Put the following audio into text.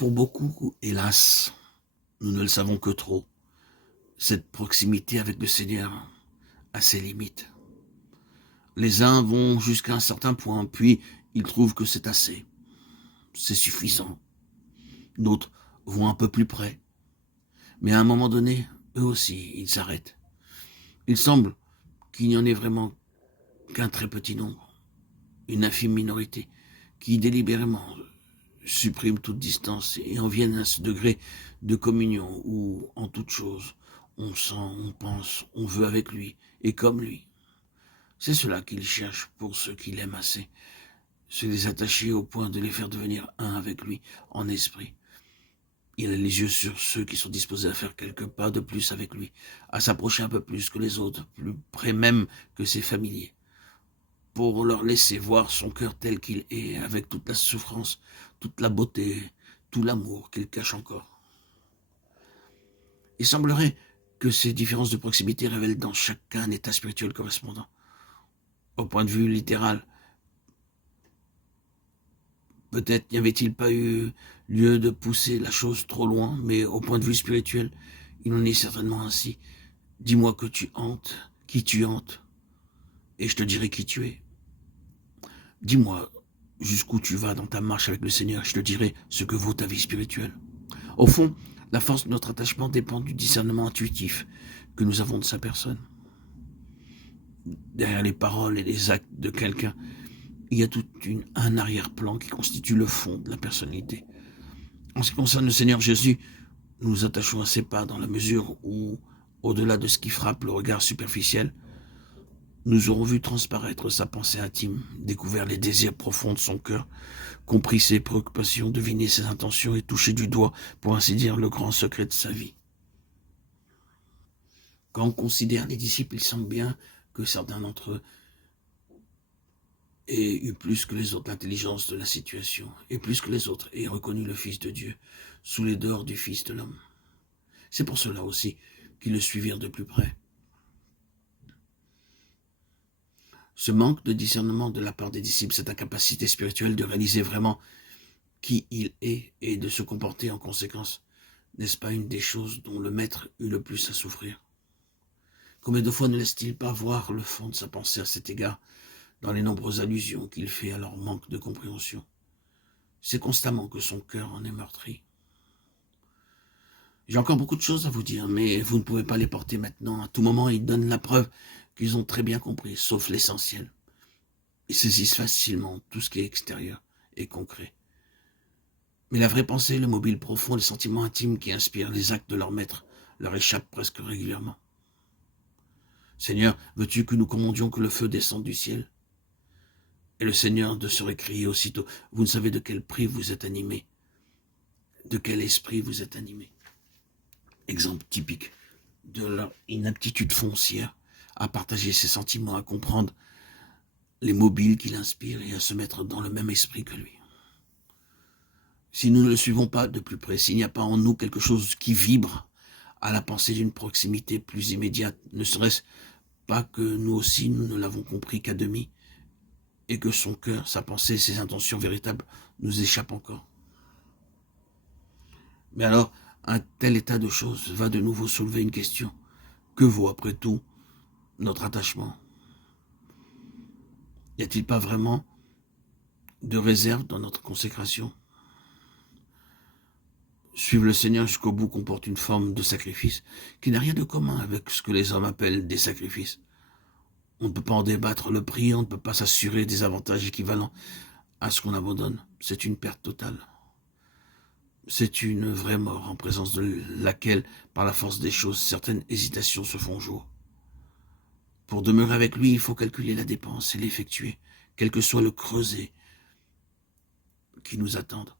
Pour beaucoup, hélas, nous ne le savons que trop, cette proximité avec le Seigneur a ses limites. Les uns vont jusqu'à un certain point, puis ils trouvent que c'est assez, c'est suffisant. D'autres vont un peu plus près, mais à un moment donné, eux aussi, ils s'arrêtent. Il semble qu'il n'y en ait vraiment qu'un très petit nombre, une infime minorité, qui délibérément supprime toute distance et en viennent à ce degré de communion où, en toute chose, on sent, on pense, on veut avec lui et comme lui. C'est cela qu'il cherche pour ceux qu'il aime assez, se les attacher au point de les faire devenir un avec lui en esprit. Il a les yeux sur ceux qui sont disposés à faire quelques pas de plus avec lui, à s'approcher un peu plus que les autres, plus près même que ses familiers, pour leur laisser voir son cœur tel qu'il est, avec toute la souffrance, toute la beauté, tout l'amour qu'il cache encore. Il semblerait que ces différences de proximité révèlent dans chacun un état spirituel correspondant. Au point de vue littéral, peut-être n'y avait-il pas eu lieu de pousser la chose trop loin, mais au point de vue spirituel, il en est certainement ainsi. Dis-moi que tu hantes, qui tu hantes, et je te dirai qui tu es. Dis-moi jusqu'où tu vas dans ta marche avec le Seigneur, je te dirai ce que vaut ta vie spirituelle. Au fond, la force de notre attachement dépend du discernement intuitif que nous avons de sa personne. Derrière les paroles et les actes de quelqu'un, il y a tout un arrière-plan qui constitue le fond de la personnalité. En ce qui concerne le Seigneur Jésus, nous nous attachons à ses pas dans la mesure où, au-delà de ce qui frappe le regard superficiel, nous aurons vu transparaître sa pensée intime, découvert les désirs profonds de son cœur, compris ses préoccupations, deviné ses intentions et touché du doigt, pour ainsi dire, le grand secret de sa vie. Quand on considère les disciples, il semble bien que certains d'entre eux aient eu plus que les autres l'intelligence de la situation, et plus que les autres aient reconnu le Fils de Dieu sous les dehors du Fils de l'homme. C'est pour cela aussi qu'ils le suivirent de plus près. Ce manque de discernement de la part des disciples, cette incapacité spirituelle de réaliser vraiment qui il est et de se comporter en conséquence, n'est-ce pas une des choses dont le Maître eut le plus à souffrir? Combien de fois ne laisse-t-il pas voir le fond de sa pensée à cet égard dans les nombreuses allusions qu'il fait à leur manque de compréhension? C'est constamment que son cœur en est meurtri. J'ai encore beaucoup de choses à vous dire, mais vous ne pouvez pas les porter maintenant. À tout moment, ils donnent la preuve qu'ils ont très bien compris, sauf l'essentiel. Ils saisissent facilement tout ce qui est extérieur et concret. Mais la vraie pensée, le mobile profond, les sentiments intimes qui inspirent les actes de leur maître leur échappent presque régulièrement. Seigneur, veux-tu que nous commandions que le feu descende du ciel? Et le Seigneur de se récrier aussitôt, vous ne savez de quel prix vous êtes animé, de quel esprit vous êtes animé. Exemple typique de leur inaptitude foncière à partager ses sentiments, à comprendre les mobiles qu'il inspire et à se mettre dans le même esprit que lui. Si nous ne le suivons pas de plus près, s'il n'y a pas en nous quelque chose qui vibre à la pensée d'une proximité plus immédiate, ne serait-ce pas que nous aussi nous ne l'avons compris qu'à demi, et que son cœur, sa pensée, ses intentions véritables nous échappent encore. Mais alors, un tel état de choses va de nouveau soulever une question. Que vaut, après tout, notre attachement? Y a-t-il pas vraiment de réserve dans notre consécration? Suivre le Seigneur jusqu'au bout comporte une forme de sacrifice qui n'a rien de commun avec ce que les hommes appellent des sacrifices. On ne peut pas en débattre le prix, on ne peut pas s'assurer des avantages équivalents à ce qu'on abandonne. C'est une perte totale. C'est une vraie mort en présence de laquelle, par la force des choses, certaines hésitations se font jour. Pour demeurer avec lui, il faut calculer la dépense et l'effectuer, quel que soit le creuset qui nous attende.